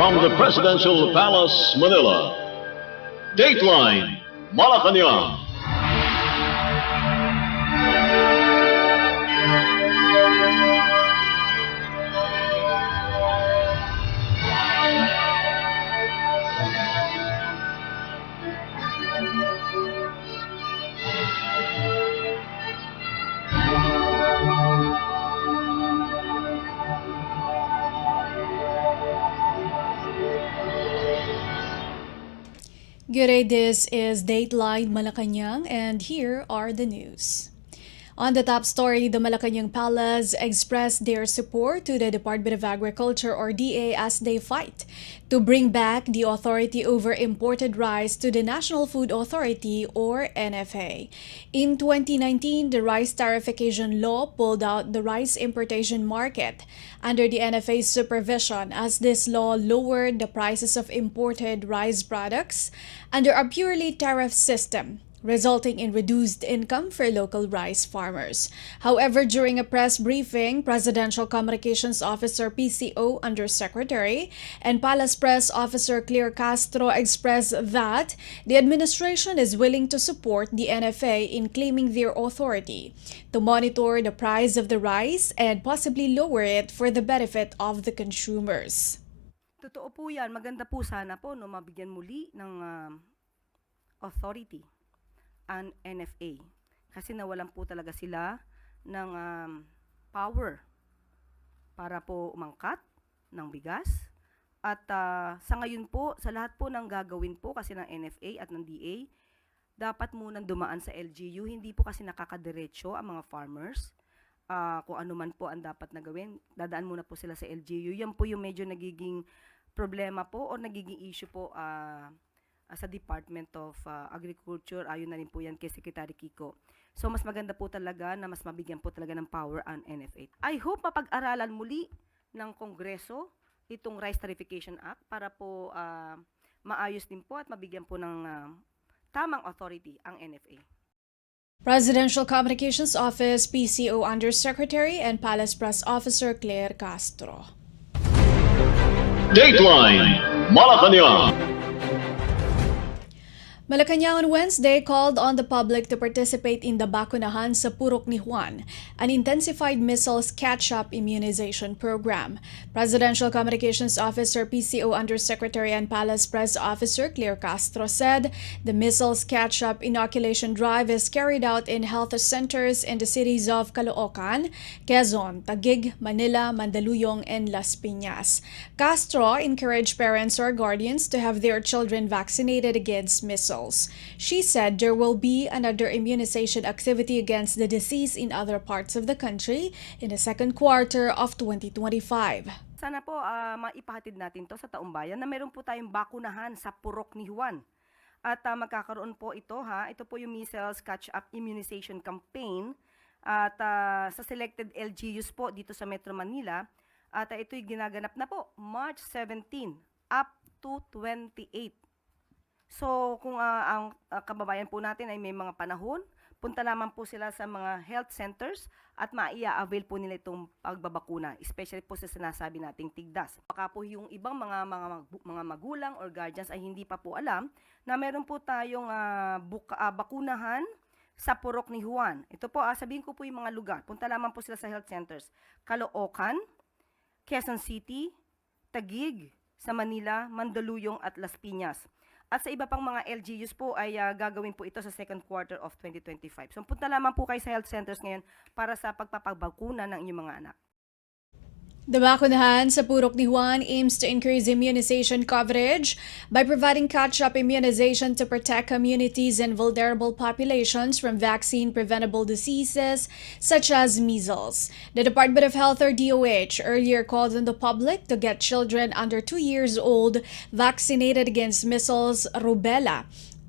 From the Presidential Palace, Manila, Dateline Malacañang. Good day, this is Dateline Malacañang, and here are the news. On the top story, the Malacañang Palace expressed their support to the Department of Agriculture or DA as they fight to bring back the authority over imported rice to the National Food Authority or NFA. In 2019, the rice tariffication law pulled out the rice importation market under the NFA's supervision, as this law lowered the prices of imported rice products under a purely tariff system, resulting in reduced income for local rice farmers. However, during a press briefing, Presidential Communications Officer PCO Undersecretary and Palace Press Officer Claire Castro expressed that the administration is willing to support the NFA in claiming their authority to monitor the price of the rice and possibly lower it for the benefit of the consumers. Totoo po yan. Maganda po sana po no, mabigyan muli ng authority ang NFA kasi nawalan po talaga sila ng power para po umangkat ng bigas at sa ngayon po sa lahat po ng gagawin po kasi ng NFA at ng DA dapat munang dumaan sa LGU, hindi po kasi nakakadiretso ang mga farmers. Kung ano man po ang dapat na gawin, dadaan muna po sila sa LGU. Yan po yung medyo nagiging problema po o nagiging issue po sa Department of Agriculture. Ayon na rin po yan kay Secretary Kiko. So mas maganda po talaga na mas mabigyan po talaga ng power ang NFA. I hope mapag-aralan muli ng Kongreso itong Rice Tariffication Act para po maayos din po at mabigyan po ng tamang authority ang NFA. Presidential Communications Office PCO Undersecretary and Palace Press Officer Claire Castro. Dateline Malacañang. Malacañang on Wednesday called on the public to participate in the Bakunahan sa Purok ni Juan, an intensified measles catch-up immunization program. Presidential Communications Officer PCO Undersecretary and Palace Press Officer Claire Castro said the measles catch-up inoculation drive is carried out in health centers in the cities of Caloocan, Quezon, Taguig, Manila, Mandaluyong, and Las Piñas. Castro encouraged parents or guardians to have their children vaccinated against measles. She said there will be another immunization activity against the disease in other parts of the country in the second quarter of 2025. Sana po maipahatid natin to sa taong bayan na meron po tayong bakunahan sa Purok ni Juan. At magkakaroon po ito ito po yung measles catch-up immunization campaign at sa selected LGUs po dito sa Metro Manila. At ito'y ginaganap na po March 17 up to 28. So, kung ang kababayan po natin ay may mga panahon, punta lamang po sila sa mga health centers at maia-avail po nila itong pagbabakuna, especially po sa sinasabi nating tigdas. Baka po yung ibang mga magulang or guardians ay hindi pa po alam na meron po tayong bakunahan sa Purok ni Juan. Ito po, sabihin ko po yung mga lugar. Punta lamang po sila sa health centers. Caloocan, Quezon City, Taguig, sa Manila, Mandaluyong at Las Piñas. At sa iba pang mga LGUs po ay gagawin po ito sa second quarter of 2025. So punta lamang po kayo sa health centers ngayon para sa pagpapabakuna ng inyong mga anak. The Bakunahan sa Purok ni Juan aims to increase immunization coverage by providing catch-up immunization to protect communities and vulnerable populations from vaccine-preventable diseases such as measles. The Department of Health or DOH earlier called on the public to get children under 2 years old vaccinated against measles, rubella,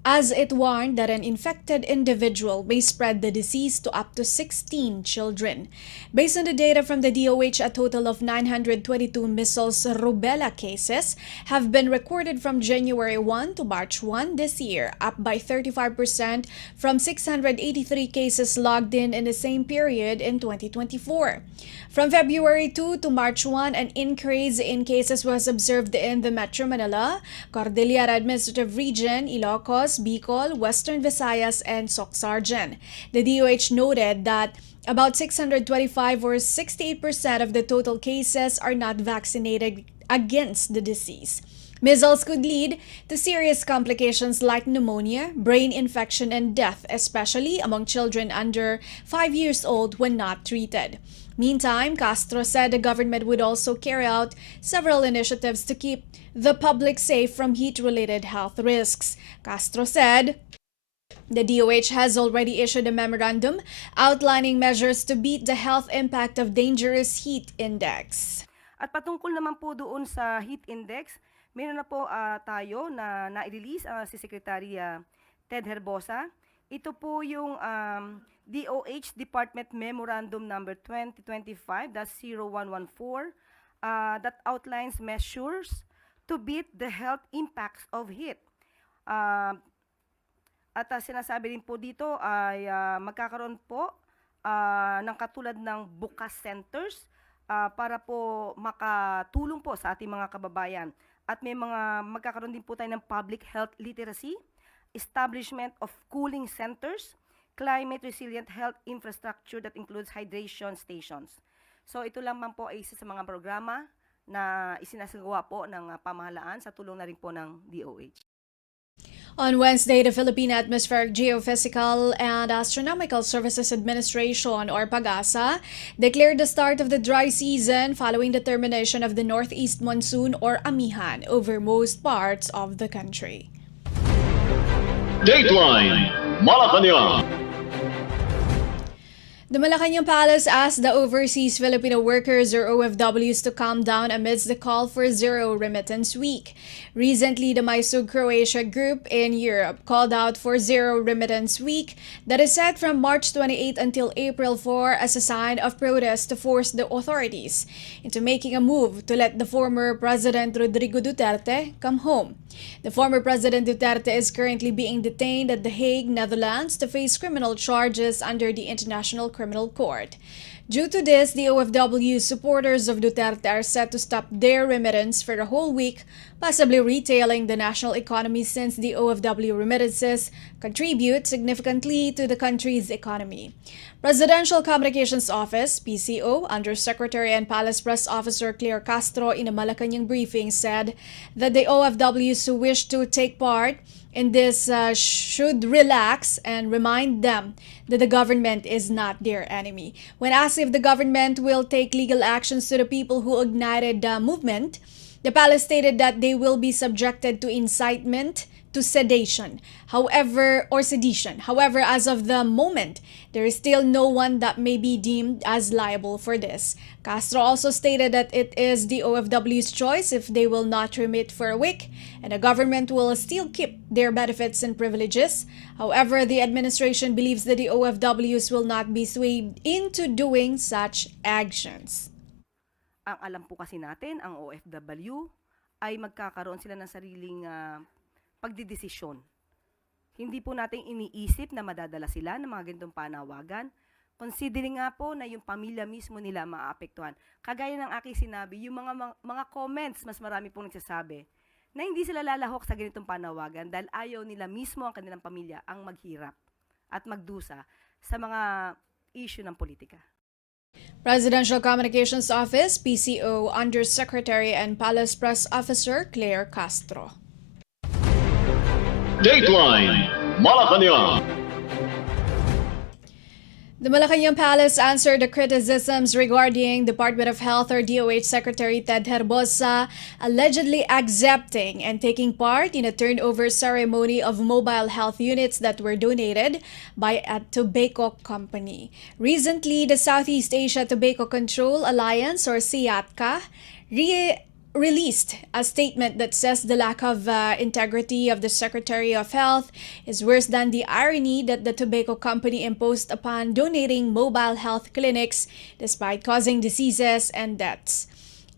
as it warned that an infected individual may spread the disease to up to 16 children. Based on the data from the DOH, a total of 922 measles rubella cases have been recorded from January 1 to March 1 this year, up by 35% from 683 cases logged in the same period in 2024. From February 2 to March 1, an increase in cases was observed in the Metro Manila, Cordillera Administrative Region, Ilocos, Bicol, Western Visayas, and Soxargen. The DOH noted that about 625 or 68% of the total cases are not vaccinated against the disease. Measles could lead to serious complications like pneumonia, brain infection, and death, especially among children under 5 years old when not treated. Meantime, Castro said the government would also carry out several initiatives to keep the public safe from heat-related health risks. Castro said the DOH has already issued a memorandum outlining measures to beat the health impact of dangerous heat index. At patungkol naman po doon sa heat index, meron na po tayo na na-release si Secretary Ted Herbosa. Ito po yung DOH Department Memorandum Number 2025-0114 that outlines measures to beat the health impacts of heat. At sinasabi rin po dito ay magkakaroon po ng katulad ng bukas centers para po makatulong po sa ating mga kababayan. At may magkakaroon din po tayo ng public health literacy, establishment of cooling centers, climate resilient health infrastructure that includes hydration stations. So ito lang man po ay isa sa mga programa na isinasagawa po ng pamahalaan sa tulong na rin po ng DOH. On Wednesday, the Philippine Atmospheric, Geophysical, and Astronomical Services Administration, or PAGASA, declared the start of the dry season following the termination of the northeast monsoon, or amihan, over most parts of the country. Dateline Malacañang. The Malacañang Palace asked the overseas Filipino workers, or OFWs, to calm down amidst the call for Zero Remittance Week. Recently, the Mysug Croatia group in Europe called out for Zero Remittance Week that is set from March 28 until April 4 as a sign of protest to force the authorities into making a move to let the former President Rodrigo Duterte come home. The former President Duterte is currently being detained at The Hague, Netherlands, to face criminal charges under the International Criminal Court. Due to this, the OFW supporters of Duterte are set to stop their remittance for a whole week, possibly retailing the national economy since the OFW remittances contribute significantly to the country's economy. Presidential Communications Office, PCO, Undersecretary and Palace Press Officer Claire Castro in a Malacañang briefing said that the OFWs who wish to take part in this should relax and remind them that the government is not their enemy. When asked if the government will take legal actions to the people who ignited the movement, the palace stated that they will be subjected to incitement to sedition. However, as of the moment, there is still no one that may be deemed as liable for this. Castro also stated that it is the OFW's choice if they will not remit for a week, and the government will still keep their benefits and privileges. However, the administration believes that the OFWs will not be swayed into doing such actions. Ang alam po kasi natin, ang OFW ay magkakaroon sila ng sariling pagdidesisyon. Hindi po natin iniisip na madadala sila ng mga ganitong panawagan. Considering nga po na yung pamilya mismo nila maaapektuhan. Kagaya ng aking sinabi, yung mga comments, mas marami pong nagsasabi na hindi sila lalahok sa ganitong panawagan dahil ayaw nila mismo ang kanilang pamilya ang maghirap at magdusa sa mga issue ng politika. Presidential Communications Office, PCO, Undersecretary and Palace Press Officer Claire Castro. Dateline Malacañang. The Malacañang Palace answered the criticisms regarding Department of Health or DOH Secretary Ted Herbosa allegedly accepting and taking part in a turnover ceremony of mobile health units that were donated by a tobacco company. Recently, the Southeast Asia Tobacco Control Alliance or SIATCA released a statement that says the lack of integrity of the Secretary of Health is worse than the irony that the tobacco company imposed upon donating mobile health clinics despite causing diseases and deaths.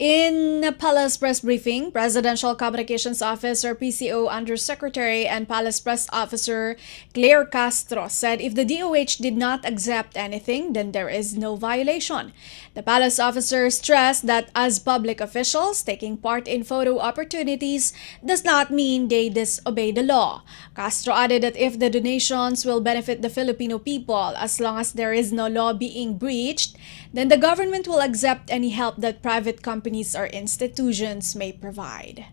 In Palace press briefing, Presidential Communications Office or PCO Undersecretary and Palace Press Officer Claire Castro said if the DOH did not accept anything, then there is no violation. The Palace officer stressed that as public officials, taking part in photo opportunities does not mean they disobey the law. Castro added that if the donations will benefit the Filipino people as long as there is no law being breached, then the government will accept any help that private companies or institutions may provide.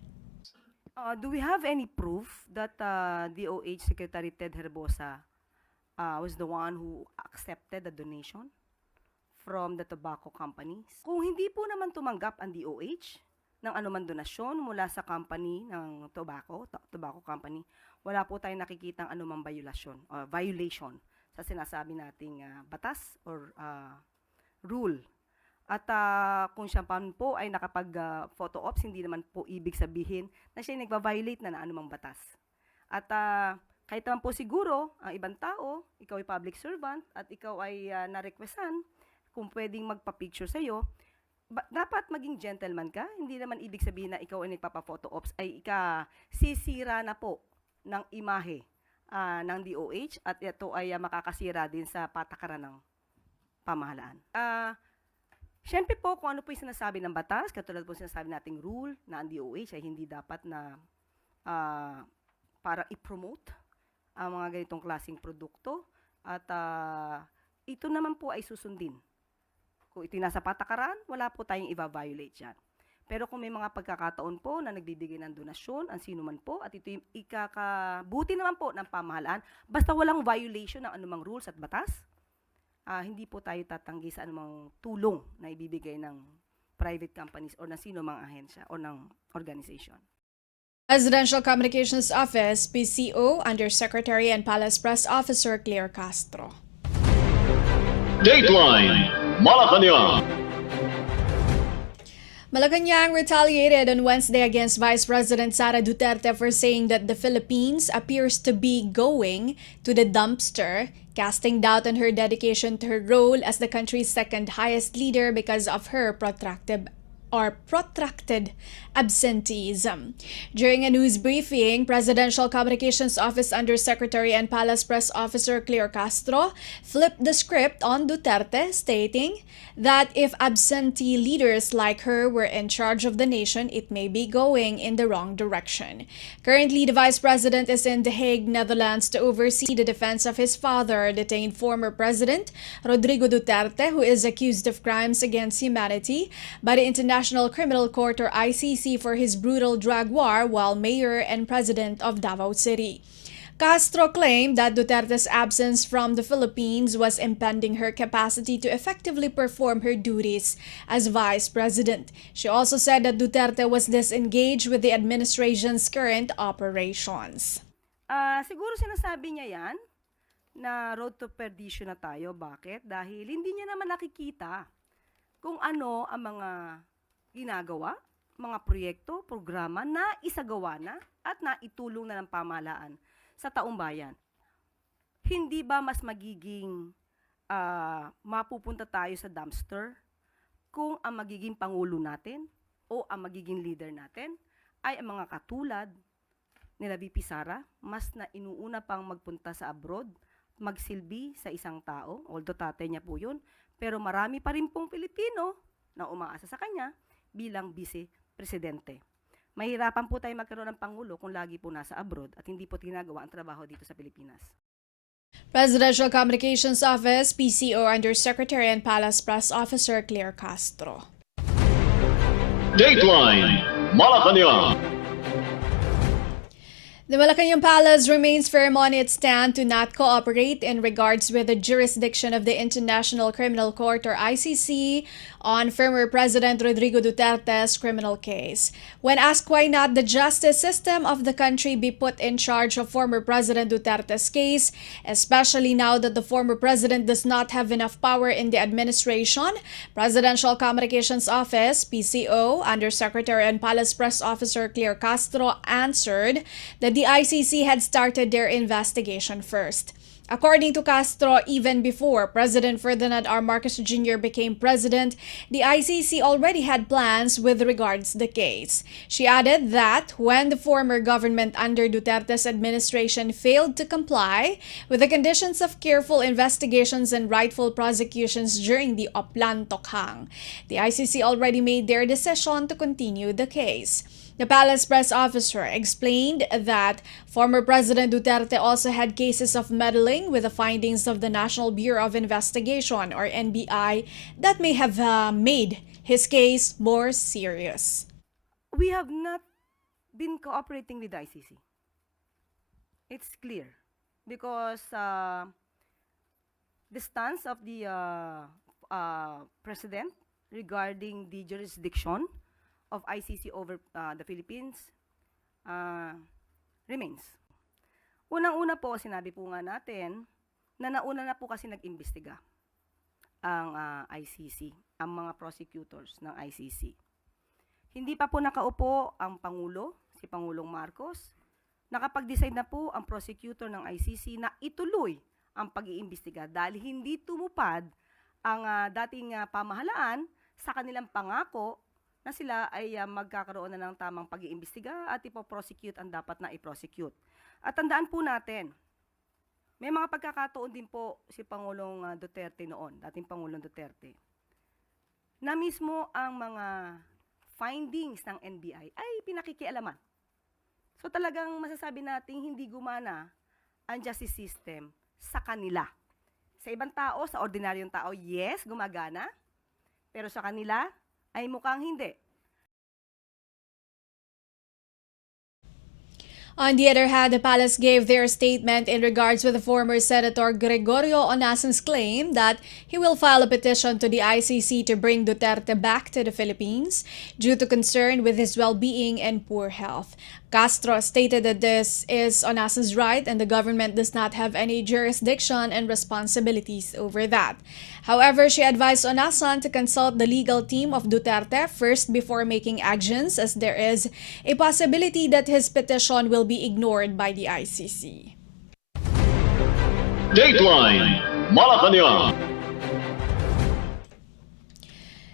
Do we have any proof that DOH Secretary Ted Herbosa was the one who accepted the donation from the tobacco companies? Kung hindi po naman tumanggap ang DOH ng anuman donasyon mula sa company ng tobacco company, wala po tayong nakikitang anumang violation sa sinasabi nating batas or rule. At kung siya po ay nakapag-photo ops, hindi naman po ibig sabihin na siya nagpa-violate na anumang batas. At kahit naman po siguro, ang ibang tao, ikaw ay public servant at ikaw ay na-requestan kung pwedeng magpa-picture sa'yo, dapat maging gentleman ka. Hindi naman ibig sabihin na ikaw ay nagpapa-photo ops ay sisira na po ng imahe ng DOH at ito ay makakasira din sa patakaran ng pamahalaan. Siyempre po, kung ano po yung sinasabi ng batas, katulad po sinasabi nating rule na ang DOH ay hindi dapat na para i-promote ang mga ganitong klaseng produkto at ito naman po ay susundin. Kung ito nasa patakaran, wala po tayong i-violate dyan. Pero kung may mga pagkakataon po na nagbibigay ng donasyon, ang sino man po, at ito yung ikakabuti naman po ng pamahalaan, basta walang violation ng anumang rules at batas, hindi po tayo tatanggi sa anumang tulong na ibibigay ng private companies o ng sino mang ahensya o ng organization. Presidential Communications Office, PCO, Undersecretary and Palace Press Officer Claire Castro. Dateline Malacañang. Malacañang retaliated on Wednesday against Vice President Sara Duterte for saying that the Philippines appears to be going to the dumpster, casting doubt on her dedication to her role as the country's second highest leader because of her protracted absenteeism. During a news briefing, Presidential Communications Office Undersecretary and Palace Press Officer Claire Castro flipped the script on Duterte, stating that if absentee leaders like her were in charge of the nation, it may be going in the wrong direction. Currently, the Vice President is in The Hague, Netherlands, to oversee the defense of his father, detained former President Rodrigo Duterte, who is accused of crimes against humanity by the International Criminal Court or ICC for his brutal drug war while mayor and president of Davao City. Castro claimed that Duterte's absence from the Philippines was impeding her capacity to effectively perform her duties as vice president. She also said that Duterte was disengaged with the administration's current operations. Siguro sinasabi niya yan na road to perdition na tayo. Bakit? Dahil hindi niya naman nakikita kung ano ang mga ginagawa, mga proyekto, programa na isagawa na at naitulong na ng pamahalaan sa taong bayan. Hindi ba mas magiging mapupunta tayo sa dumpster kung ang magiging pangulo natin o ang magiging leader natin ay ang mga katulad nila VP Sara, mas na inuuna pang magpunta sa abroad, magsilbi sa isang tao, although tatay niya po yun, pero marami pa rin pong Pilipino na umaasa sa kanya bilang vice-presidente. Mahirapan po tayo magkaroon ng pangulo kung lagi po nasa abroad at hindi po ginagawa ang trabaho dito sa Pilipinas. Presidential Communications Office, PCO Undersecretary and Palace Press Officer Claire Castro. Dateline Malacañang. The Malacañang Palace remains firm on its stand to not cooperate in regards with the jurisdiction of the International Criminal Court or ICC on former President Rodrigo Duterte's criminal case. When asked why not the justice system of the country be put in charge of former President Duterte's case, especially now that the former president does not have enough power in the administration, Presidential Communications Office, PCO, Undersecretary and Palace Press Officer Claire Castro answered that the ICC had started their investigation first. According to Castro, even before President Ferdinand R. Marcos Jr. became president, the ICC already had plans with regards to the case. She added that when the former government under Duterte's administration failed to comply with the conditions of careful investigations and rightful prosecutions during the Oplan Tokhang, the ICC already made their decision to continue the case. The palace press officer explained that former President Duterte also had cases of meddling with the findings of the National Bureau of Investigation or NBI that may have made his case more serious. We have not been cooperating with the ICC. It's clear because the stance of the president regarding the jurisdiction of ICC over the Philippines remains. Unang-una po, sinabi po nga natin na nauna na po kasi nag-imbestiga ang ICC, ang mga prosecutors ng ICC. Hindi pa po nakaupo ang Pangulo, si Pangulong Marcos. Nakapag-decide na po ang prosecutor ng ICC na ituloy ang pag-iimbestiga dahil hindi tumupad ang dating pamahalaan sa kanilang pangako na sila ay magkakaroon na ng tamang pag-iimbestiga at ipoprosecute ang dapat na i-prosecute. At tandaan po natin, may mga pagkakataon din po si Pangulong Duterte noon, dating Pangulong Duterte, na mismo ang mga findings ng NBI ay pinakikialaman. So talagang masasabi natin hindi gumana ang justice system sa kanila. Sa ibang tao, sa ordinaryong tao, yes, gumagana. Pero sa kanila, ay mukhang hindi. On the other hand, the palace gave their statement in regards with the former Senator Gregorio Onasan's claim that he will file a petition to the ICC to bring Duterte back to the Philippines due to concern with his well-being and poor health. Castro stated that this is Onasan's right and the government does not have any jurisdiction and responsibilities over that. However, she advised Onasan to consult the legal team of Duterte first before making actions, as there is a possibility that his petition will be ignored by the ICC. Dateline Malacañang.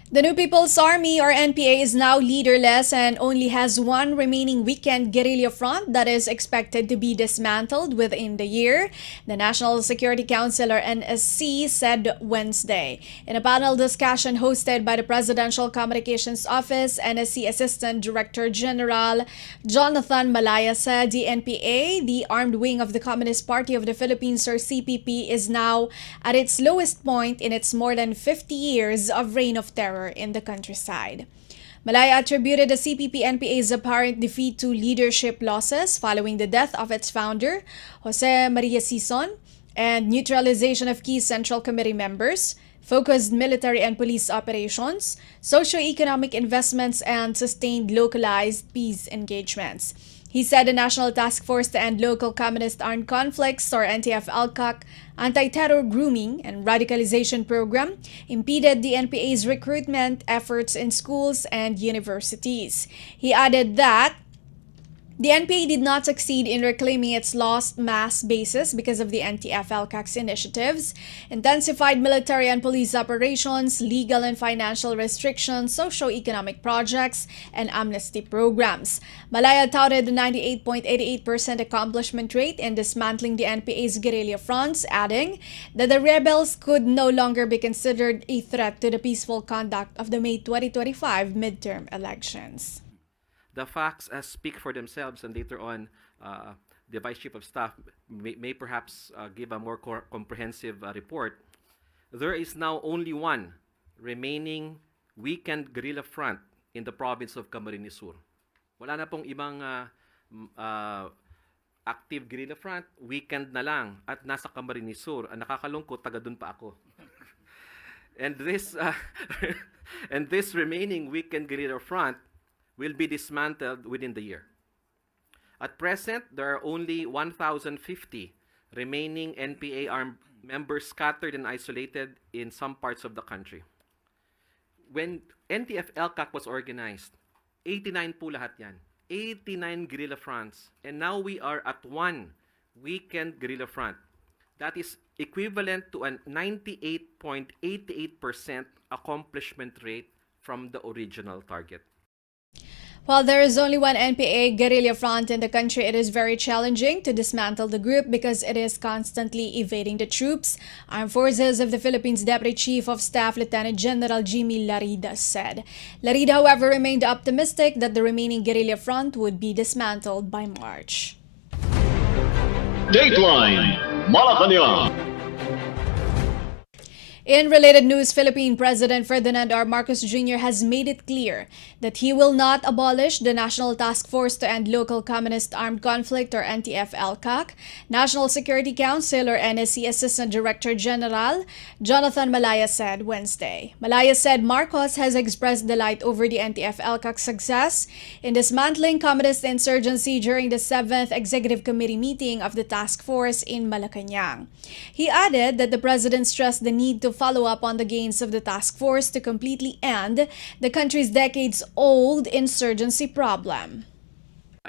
The New People's Army or NPA is now leaderless and only has one remaining weekend guerrilla front that is expected to be dismantled within the year, the National Security Council or NSC said Wednesday. In a panel discussion hosted by the Presidential Communications Office, NSC Assistant Director General Jonathan Malaya said the NPA, the armed wing of the Communist Party of the Philippines or CPP, is now at its lowest point in its more than 50 years of reign of terror in the countryside. Malaya attributed the CPP-NPA's apparent defeat to leadership losses following the death of its founder, Jose Maria Sison, and neutralization of key Central Committee members, focused military and police operations, socio-economic investments, and sustained localized peace engagements. He said the National Task Force to End Local Communist Armed Conflicts or NTF-ALCAC anti-terror grooming and radicalization program impeded the NPA's recruitment efforts in schools and universities. He added that the NPA did not succeed in reclaiming its lost mass bases because of the NTF-ALCAC's initiatives, intensified military and police operations, legal and financial restrictions, socio-economic projects, and amnesty programs. Malaya touted the 98.88% accomplishment rate in dismantling the NPA's guerrilla fronts, adding that the rebels could no longer be considered a threat to the peaceful conduct of the May 2025 midterm elections. The facts speak for themselves, and later on, the Vice Chief of Staff may perhaps give a more comprehensive report. There is now only one remaining weekend guerrilla front in the province of Camarines Sur. Wala na pong ibang active guerrilla front, weekend na lang at nasa Camarines Sur. Ang nakakalungkot, taga dun pa ako. And this and this remaining weekend guerrilla front will be dismantled within the year. At present, there are only 1,050 remaining NPA armed members scattered and isolated in some parts of the country. When NTF-ELCAC was organized, 89 po lahat yan. 89 guerrilla fronts. And now we are at one weekend guerrilla front. That is equivalent to a 98.88% accomplishment rate from the original target. While there is only one NPA guerrilla front in the country, it is very challenging to dismantle the group because it is constantly evading the troops, Armed Forces of the Philippines Deputy Chief of Staff Lieutenant General Jimmy Larida said. Larida, however, remained optimistic that the remaining guerrilla front would be dismantled by March. Dateline Malacañang. In related news, Philippine President Ferdinand R. Marcos Jr. has made it clear that he will not abolish the National Task Force to End Local Communist Armed Conflict or NTF-ELCAC. National Security Council or NSC Assistant Director General Jonathan Malaya said Wednesday. Malaya said Marcos has expressed delight over the NTF-ELCAC's success in dismantling communist insurgency during the 7th Executive Committee meeting of the task force in Malacañang. He added that the president stressed the need to follow up on the gains of the task force to completely end the country's decades-old insurgency problem.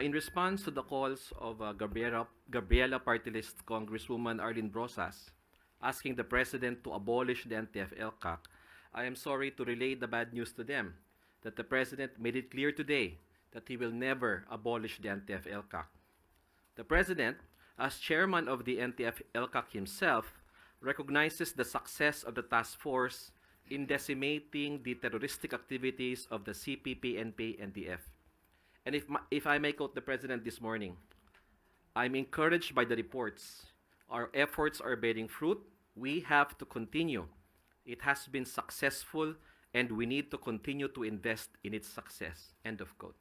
In response to the calls of Gabriela Party List Congresswoman Arlene Brosas asking the President to abolish the NTF-ELCAC, I am sorry to relay the bad news to them that the President made it clear today that he will never abolish the NTF-ELCAC. The President, as chairman of the NTF-ELCAC himself, recognizes the success of the task force in decimating the terroristic activities of the CPP, NPA, and NDF. And if I may quote the President this morning, I'm encouraged by the reports. Our efforts are bearing fruit. We have to continue. It has been successful and we need to continue to invest in its success. End of quote.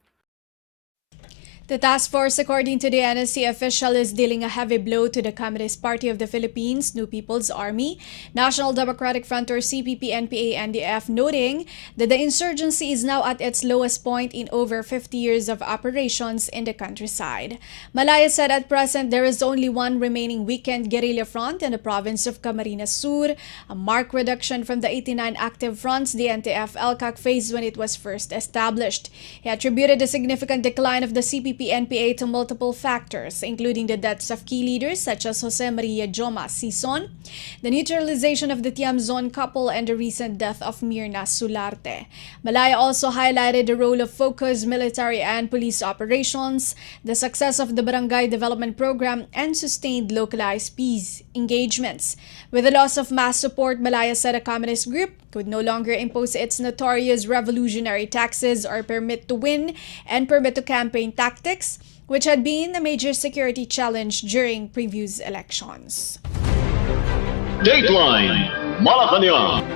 The task force, according to the NSC official, is dealing a heavy blow to the Communist Party of the Philippines, New People's Army, National Democratic Front or CPP, NPA, NDF, noting that the insurgency is now at its lowest point in over 50 years of operations in the countryside. Malaya said at present there is only one remaining weekend guerrilla front in the province of Camarines Sur, a marked reduction from the 89 active fronts the NTF-ELCAC faced when it was first established. He attributed the significant decline of the CPP NPA to multiple factors, including the deaths of key leaders such as Jose Maria Joma Sison, the neutralization of the Tiamzon couple, and the recent death of Mirna Sularte. Malaya also highlighted the role of focused military and police operations, the success of the Barangay Development Program, and sustained localized peace engagements. With the loss of mass support, Malaya said a communist group could no longer impose its notorious revolutionary taxes or permit to win and permit to campaign tactics, which had been a major security challenge during previous elections. Dateline Malacañang.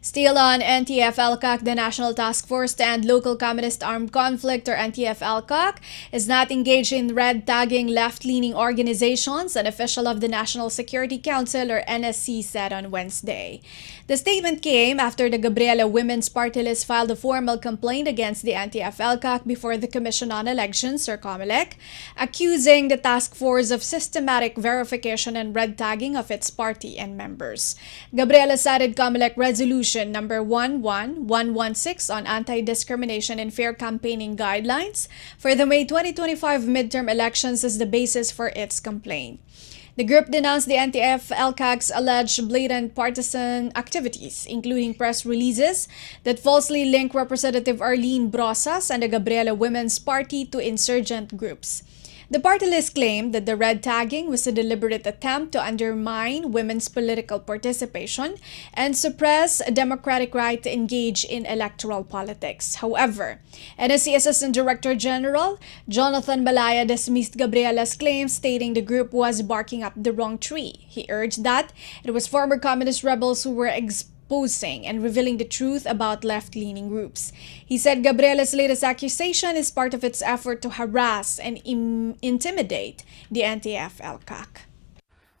Still on NTF-ELCAC, the National Task Force to End Local Communist Armed Conflict or NTF-ELCAC is not engaged in red-tagging left-leaning organizations, an official of the National Security Council or NSC said on Wednesday. The statement came after the Gabriela Women's Party List filed a formal complaint against the NTF-ELCAC before the Commission on Elections or COMELEC, accusing the task force of systematic verification and red-tagging of its party and members. Gabriela cited COMELEC Resolution number 11116 on anti-discrimination and fair campaigning guidelines for the May 2025 midterm elections as the basis for its complaint. The group denounced the NTF-ELCAC's alleged blatant partisan activities, including press releases that falsely link Representative Arlene Brosas and the Gabriela Women's Party to insurgent groups. The party list claimed that the red tagging was a deliberate attempt to undermine women's political participation and suppress a democratic right to engage in electoral politics. However, NSC Assistant Director General Jonathan Malaya dismissed Gabriela's claims, stating the group was barking up the wrong tree. He urged that it was former communist rebels who were exposing and revealing the truth about left-leaning groups. He said Gabriela's latest accusation is part of its effort to harass and intimidate the NTF-ELCAC.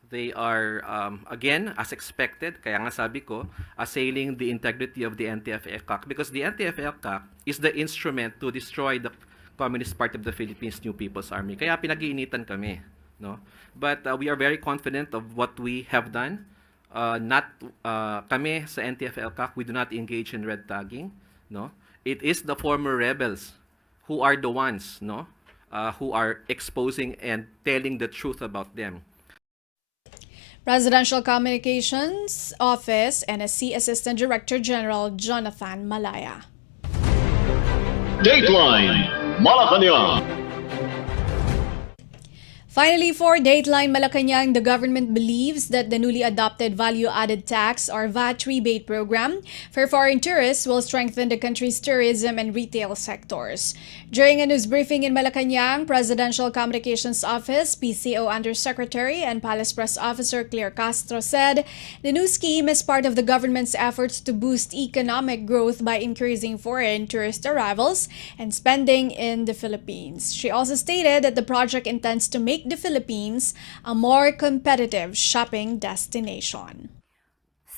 They are, again, as expected, kaya nga sabi ko, assailing the integrity of the NTF-ELCAC because the NTF-ELCAC is the instrument to destroy the Communist Party of the Philippines New People's Army. Kaya pinag-iinitan kami. No? But we are very confident of what we have done. Kami sa NTF-ELCAC, we do not engage in red tagging. No? It is the former rebels who are the ones, no, who are exposing and telling the truth about them. Presidential Communications Office NSC Assistant Director General Jonathan Malaya. Dateline Malacañang. Finally, for Dateline Malacañang, the government believes that the newly adopted value-added tax or VAT rebate program for foreign tourists will strengthen the country's tourism and retail sectors. During a news briefing in Malacañang, Presidential Communications Office PCO Undersecretary and Palace Press Officer Claire Castro said the new scheme is part of the government's efforts to boost economic growth by increasing foreign tourist arrivals and spending in the Philippines. She also stated that the project intends to make the Philippines a more competitive shopping destination.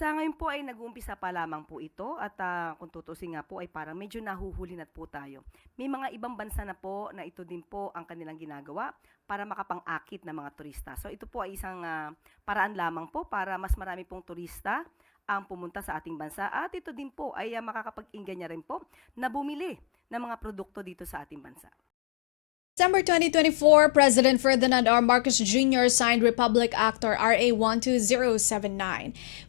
Sa ngayon po ay nag-uumpisa pa lamang po ito at kung tutusin nga po ay parang medyo nahuhuli na po tayo. May mga ibang bansa na po na ito din po ang kanilang ginagawa para makapang-akit ng mga turista. So ito po ay isang paraan lamang po para mas marami pong turista ang pumunta sa ating bansa at ito din po ay makakapag-inganya rin po na bumili ng mga produkto dito sa ating bansa. December 2024, President Ferdinand R. Marcos Jr. signed Republic Act or RA 12079,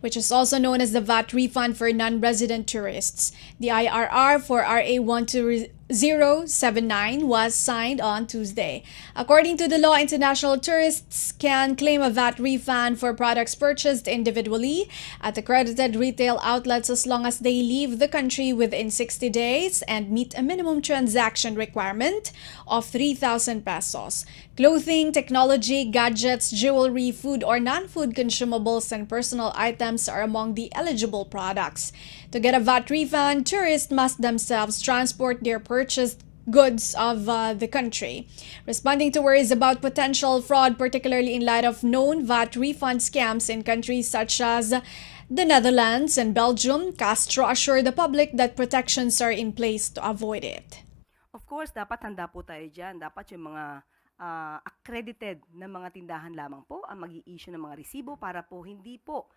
which is also known as the VAT refund for non-resident tourists. The IRR for RA 12079 was signed on Tuesday. According to the law, international tourists can claim a VAT refund for products purchased individually at accredited retail outlets as long as they leave the country within 60 days and meet a minimum transaction requirement of 3,000 pesos. Clothing, technology, gadgets, jewelry, food or non-food consumables, and personal items are among the eligible products. To get a VAT refund, tourists must themselves transport their purchased goods of the country. Responding to worries about potential fraud, particularly in light of known VAT refund scams in countries such as the Netherlands and Belgium, Castro assured the public that protections are in place to avoid it. Of course, dapat handa po tayo dyan. Dapat yung mga accredited na mga tindahan lamang po ang mag-i-issue ng mga resibo para po hindi po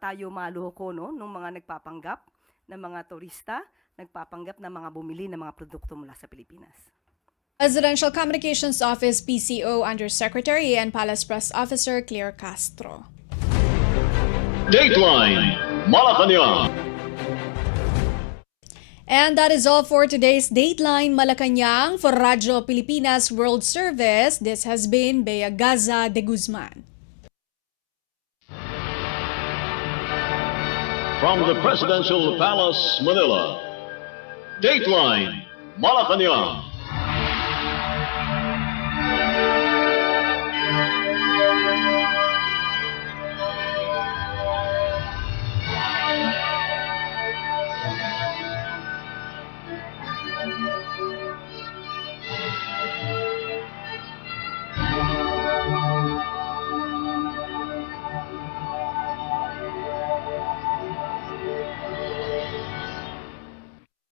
tayo maloko no, ng mga nagpapanggap ng mga turista, nagpapanggap ng mga bumili ng mga produkto mula sa Pilipinas. Presidential Communications Office PCO Undersecretary and Palace Press Officer Claire Castro. Dateline Malacañang. And that is all for today's Dateline Malacañang. For Radyo Pilipinas World Service, this has been Bea Gaza-de Guzman. From the Presidential Palace, Manila, Dateline Malacañang.